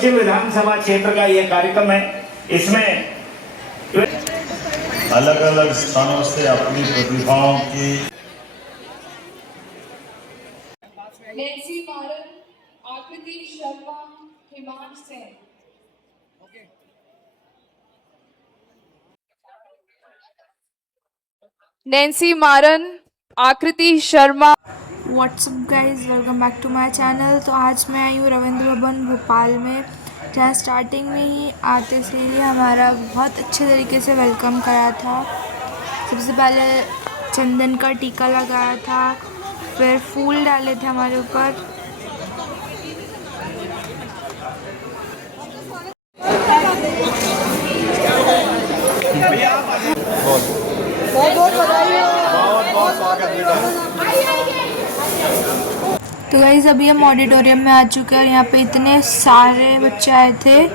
पश्चिम विधानसभा क्षेत्र का ये कार्यक्रम है। इसमें अलग अलग स्थानों से अपनी प्रतिभाओं की Nancy Maran, Aakriti Sharma, Himansh Sen. Nancy Maran, Aakriti Sharma. What's up guys, welcome back to my channel. तो आज मैं आई हूँ रविंद्र भवन भोपाल में, जहाँ स्टार्टिंग में ही आते से ही हमारा बहुत अच्छे तरीके से वेलकम करा था। सबसे पहले चंदन का टीका लगाया था, फिर फूल डाले थे हमारे ऊपर। तो गाइस अभी हम ऑडिटोरियम में आ चुके हैं और यहाँ पे इतने सारे बच्चे आए थे,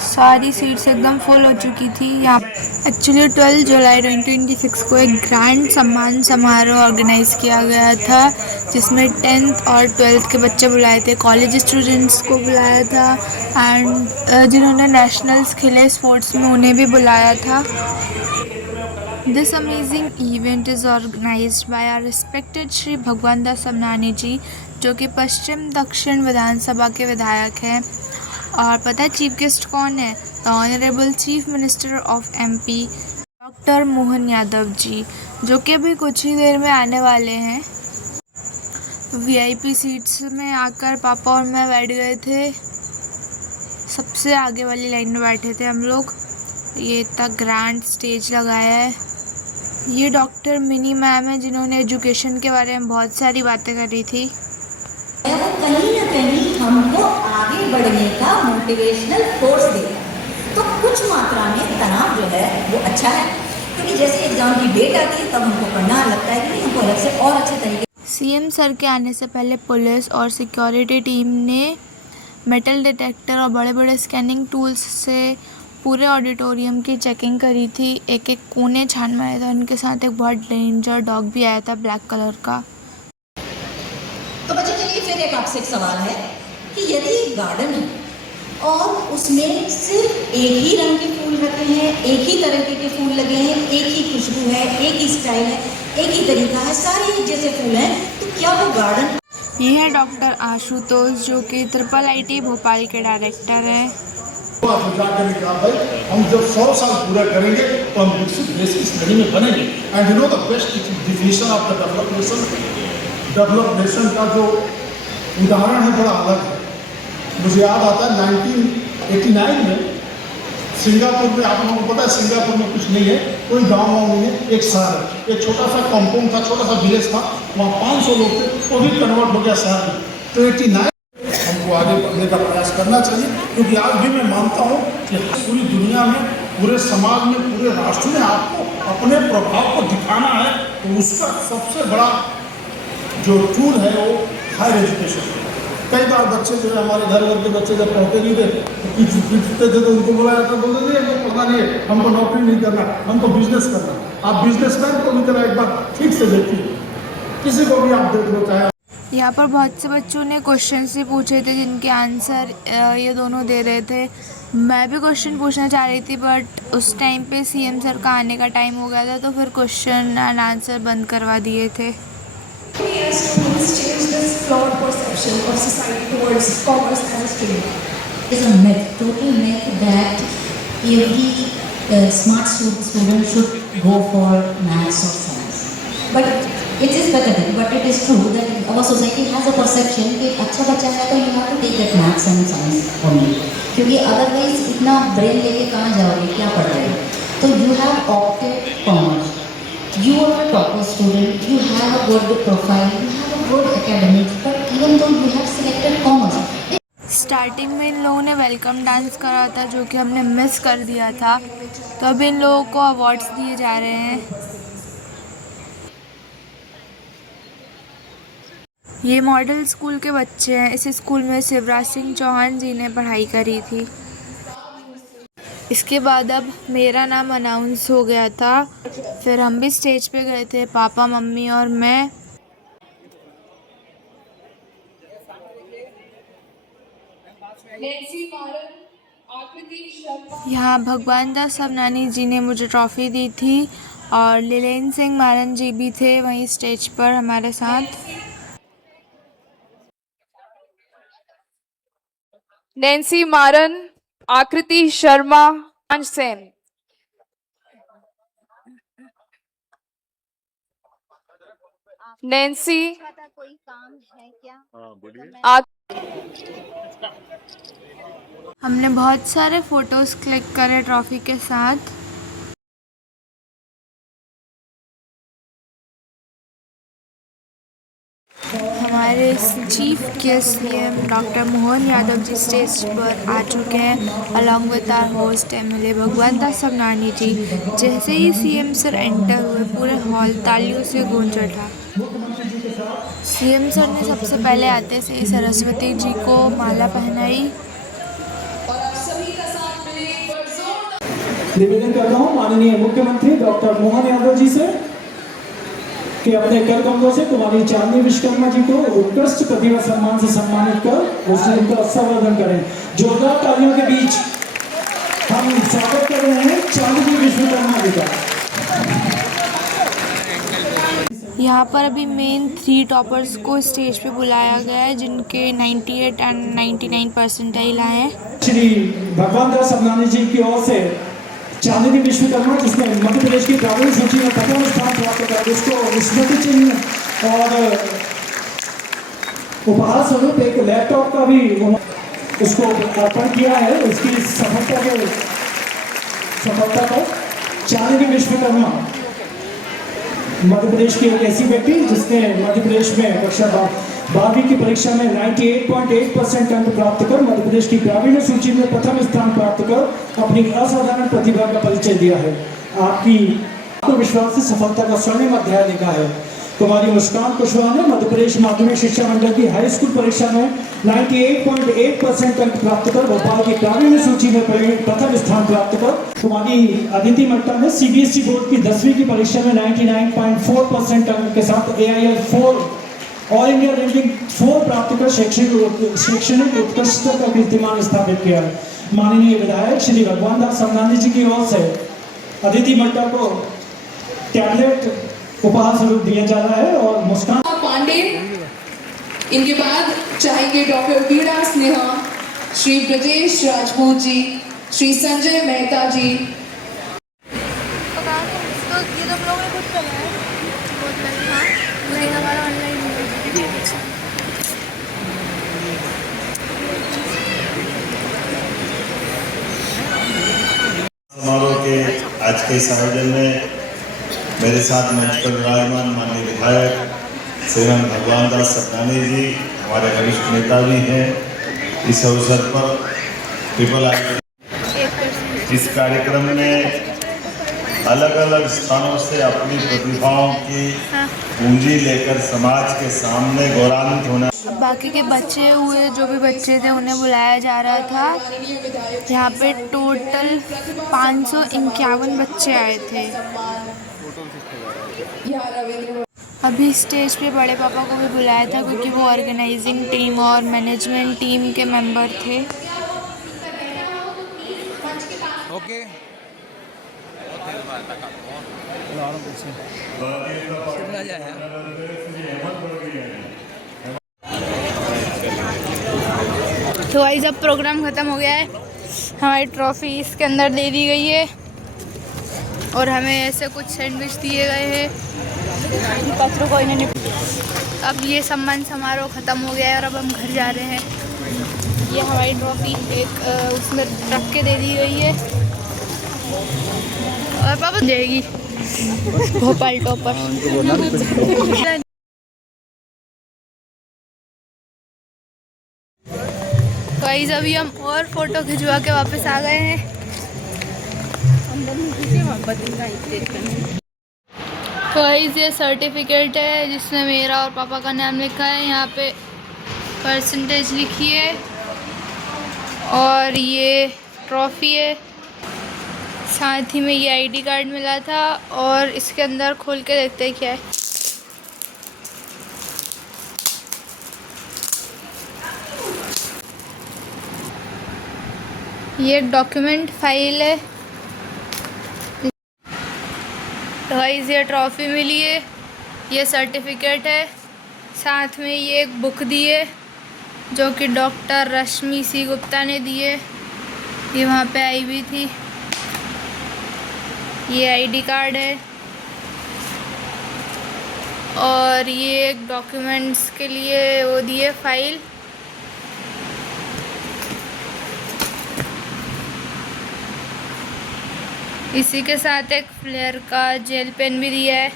सारी सीट्स एकदम फुल हो चुकी थी। यहाँ एक्चुअली 12 जुलाई 2026 को एक ग्रैंड सम्मान समारोह ऑर्गेनाइज किया गया था, जिसमें 10th और 12th के बच्चे बुलाए थे, कॉलेज स्टूडेंट्स को बुलाया था एंड जिन्होंने नेशनल्स खेले स्पोर्ट्स में उन्हें भी बुलाया था। This amazing event is organized by our respected Shri भगवान दास समनानी जी, जो कि पश्चिम दक्षिण विधानसभा के विधायक हैं। और पता है चीफ गेस्ट कौन है? The honourable chief minister of MP doctor Mohan Yadav ji, जो कि अभी कुछ ही देर में आने वाले हैं। वीआईपी सीट्स में आकर पापा और मैं बैठ गए थे, सबसे आगे वाली लाइन में बैठे थे हम लोग। ये इतना ग्रैंड स्टेज लगाया है। ये डॉक्टर मिनी मैम है, जिन्होंने एजुकेशन के बारे में बहुत सारी बातें करी थी। वो कहीं ना कहीं हमको आगे बढ़ने का मोटिवेशनल फोर्स देता है। तो कुछ मात्रा में तनाव जो है वो अच्छा है, क्योंकि जैसे एग्जाम की डेट आती है तब हमको पढ़ना लगता है कि नहीं, हमको अलग से और अच्छे तरीके। सीएम सर के आने से पहले पुलिस और सिक्योरिटी टीम ने मेटल डिटेक्टर और बड़े बड़े स्कैनिंग टूल्स से पूरे ऑडिटोरियम की चेकिंग करी थी। एक एक कोने छानवाया था। उनके साथ एक बहुत डेंजर डॉग भी आया था, ब्लैक कलर का। तो बच्चों के लिए फिर एक आपसे एक सवाल है कि यदि गार्डन है और उसमें सिर्फ एक ही रंग के फूल रखे हैं, एक ही तरीके के फूल लगे हैं, एक ही खुशबू है, एक ही स्टाइल है, एक ही तरीका है, सारे एक जैसे फूल हैं, तो क्या वो गार्डन? ये है डॉक्टर आशुतोष, जो कि IIIT भोपाल के डायरेक्टर हैं। भाई हम जब 100 साल पूरा करेंगे तो हम विकसित देश की श्रेणी में बनेंगे। And you know the best definition of the develop nation का जो उदाहरण है बड़ा अलग है। मुझे याद आता है 1989 में सिंगापुर में, आप लोगों को पता है सिंगापुर में कुछ नहीं है, कोई गाँव नहीं है, एक शहर है, एक छोटा सा कंपाउंड था, छोटा सा विलेज था, वहाँ 500 लोग थे, वो भी कन्वर्ट हो गया शहर में। तो 89 हमको आगे बढ़ने का प्रयास करना चाहिए, क्योंकि आज भी मैं मानता हूँ कि पूरी दुनिया में, पूरे समाज में, पूरे राष्ट्र में आपको अपने प्रभाव को दिखाना है, तो उसका सबसे बड़ा जो टूल है वो हायर एजुकेशन। कई बार बच्चे जो है, हमारे घर के बच्चे जब पढ़ते नहीं थे तो पीछते थे, तो उनको बोला जाता, बोलते नहीं हमको पढ़ना नहीं है, हमको नौकरी नहीं करना, हमको बिजनेस करना। आप बिजनेसमैन को भी तरह एक बार ठीक से देखिए, किसी को भी आप देख लो, चाहे। यहाँ पर बहुत से बच्चों ने क्वेश्चंस भी पूछे थे, जिनके आंसर ये दोनों दे रहे थे। मैं भी क्वेश्चन पूछना चाह रही थी, बट उस टाइम पे सीएम सर का आने का टाइम हो गया था, तो फिर क्वेश्चन एंड आंसर बंद करवा दिए थे। Total myth that every smart student should go for maths or science, but it is better, but it is true that our society has a perception कि अच्छा बच्चा है तो you have to take that maths and science only, क्योंकि otherwise इतना brain लेके कहाँ जाओगे, क्या पढ़ोगे? तो you have opted commerce, you are a topper student, you have a good profile, you have a good academics, but even though you have selected commerce. Starting में इन लोगों ने वेलकम डांस करा था, जो कि हमने मिस कर दिया था, तो अब इन लोगों को अवार्ड्स दिए जा रहे हैं। ये मॉडल स्कूल के बच्चे हैं। इस स्कूल में शिवराज सिंह चौहान जी ने पढ़ाई करी थी। इसके बाद अब मेरा नाम अनाउंस हो गया था, फिर हम भी स्टेज पे गए थे, पापा, मम्मी और मैं। नैन्सी मारन, आकृति शर्मा, यहाँ भगवान दास सबनानी जी ने मुझे ट्रॉफ़ी दी थी और लीलेन सिंह मारन जी भी थे वहीं स्टेज पर हमारे साथ। नैन्सी मारन, आकृति शर्मा, हिमांश सेन। नैन्सी कोई काम है क्या? हमने बहुत सारे फ़ोटोज़ क्लिक करे ट्रॉफ़ी के साथ। हमारे chief guest CM doctor Mohan Yadav ji stage पर आ चुके हैं along with our host MLA Bhagwan Das Sabnani जी। जैसे ही सीएम सर एंटर हुए पूरे हॉल तालियों से गूंज उठा। सीएम सर ने सबसे पहले आते से ही सरस्वती जी को माला पहनाई। निवेदन करता हूँ माननीय मुख्यमंत्री डॉक्टर मोहन यादव जी से कि अपने कर कमलों से कुमारी चांदनी विश्वकर्मा जी को उत्कृष्ट प्रतिभा सम्मान से सम्मानित कर उनका संवर्धन करें। जोरदार तालियों के बीच हम स्वागत कर रहे हैं चांदनी विश्वकर्मा जी का। यहाँ पर अभी मेन 3 टॉपर्स को स्टेज पे बुलाया गया है जिनके 98 एंड 99 परसेंटाइल आए हैं। श्री भगवान दास सबनानी जी की ओर से चांदनी विश्वकर्मा जिसने मध्य प्रदेश की ग्रामीण सूची में प्रथम स्थान प्राप्त किया, उसको स्मृति चिन्ह और उपहार स्वरूप एक लैपटॉप का भी उसको अर्पण किया है। उसकी सफलता पर चांदनी विश्वकर्मा मध्य प्रदेश की एक ऐसी व्यक्ति जिसने मध्य प्रदेश में कक्षा 12वीं की परीक्षा में 98.8% अंक प्राप्त कर मध्य प्रदेश की ग्रामीण सूची में प्रथम स्थान प्राप्त कर अपनी असाधारण प्रतिभा का परिचय दिया है। आपकी आत्मविश्वास से सफलता का स्वर्णिम अध्याय लिखा है। कुमारी मुस्कान कुशवाहा ने मध्य प्रदेश माध्यमिक शिक्षा मंडल की हाई स्कूल परीक्षा में 98.8% अंक प्राप्त कर भोपाल की ग्रामीण सूची में प्रथम स्थान प्राप्त कर। कुमारी अदिति मट्टा ने सीबीएसई बोर्ड की 10वीं की परीक्षा में 99.4% अंक के साथ AIL 4 ऑल इंडिया रैंकिंग 4 प्राप्त कर शैक्षणिक उत्कृष्टता का कीर्तिमान स्थापित किया। माननीय विधायक श्री भगवान दास सबनानी जी की ओर से अदिति मट्टा को टैबलेट उपहार स्वरूप दिया जा रहा है और मुस्कान पांडे। इनके बाद चाहेंगे डॉक्टर वीणा स्नेहा, श्री ब्रजेश राजपूत जी, श्री संजय मेहता जी। समारोह के आज के इस आयोजन में मेरे साथ मंच पर विराजमान माननीय विधायक श्रीमान भगवान दास सबनानी जी हमारे वरिष्ठ नेता भी हैं। इस अवसर पर इस कार्यक्रम में अलग अलग स्थानों से अपनी प्रतिभाओं की पूंजी लेकर समाज के सामने गौरवान्वित होना। बाकी के बचे हुए जो भी बच्चे थे उन्हें बुलाया जा रहा था। यहाँ पे टोटल 551 बच्चे आए थे। अभी स्टेज पे बड़े पापा को भी बुलाया था क्योंकि वो ऑर्गेनाइजिंग टीम और मैनेजमेंट टीम के मेंबर थे। ओके तो गाइस अब प्रोग्राम ख़त्म हो गया है। हमारी ट्रॉफ़ी इसके अंदर दे दी गई है और हमें ऐसे कुछ सैंडविच दिए गए हैं। पत्रों को इन्होंने अब ये सम्मान समारोह ख़त्म हो गया है और अब हम घर जा रहे हैं। ये हमारी ट्रॉफ़ी एक उसमें रख के दे दी गई है और पापा जाएगी भोपाल टॉपर। गाइस अभी हम और फोटो खिंचवा के वापस आ गए हैं। तो गाइस ये सर्टिफिकेट है जिसमें मेरा और पापा का नाम लिखा है। यहाँ पे परसेंटेज लिखी है और ये ट्रॉफ़ी है। साथ ही में ये आईडी कार्ड मिला था और इसके अंदर खोल के देखते हैं क्या है। ये डॉक्यूमेंट फाइल है। गाइस ये ट्रॉफी मिली है, ये सर्टिफिकेट है, साथ में ये एक बुक दी है जो कि डॉक्टर रश्मि सी गुप्ता ने दी है। ये वहाँ पे आई हुई थी। ये आईडी कार्ड है और ये एक डॉक्यूमेंट्स के लिए वो दी है फाइल। इसी के साथ एक फ्लेयर का जेल पेन भी दिया है।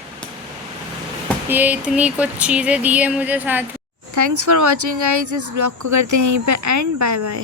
ये इतनी कुछ चीज़ें दी है मुझे साथ में। Thanks for watching guys. इस ब्लॉग को करते हैं यहीं पे एंड बाय बाय।